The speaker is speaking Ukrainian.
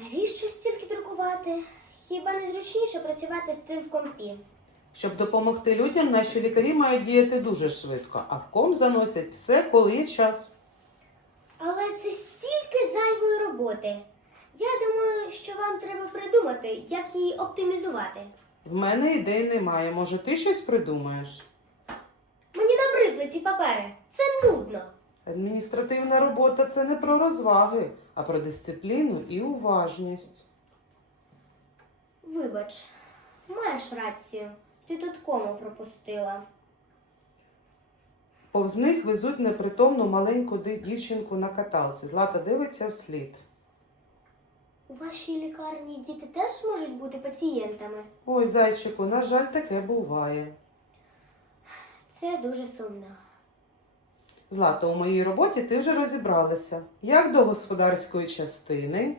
Навіщо стільки друкувати? Хіба не зручніше працювати з цим в компі? Щоб допомогти людям, наші лікарі мають діяти дуже швидко, а в ком заносять все, коли є час. Але це стільки зайвої роботи. Я думаю, що вам треба придумати, як її оптимізувати. В мене ідей немає. Може, ти щось придумаєш? Мені набридли ці папери. Адміністративна робота це не про розваги, а про дисципліну і уважність. Вибач, маєш рацію. Ти тут кому пропустила. Повз них везуть непритомну маленьку дівчинку на каталці. Злата дивиться вслід. У вашій лікарні діти теж можуть бути пацієнтами. Ой, зайчику, на жаль, таке буває. Це дуже сумно. Злата, у моїй роботі ти вже розібралася. Як до господарської частини,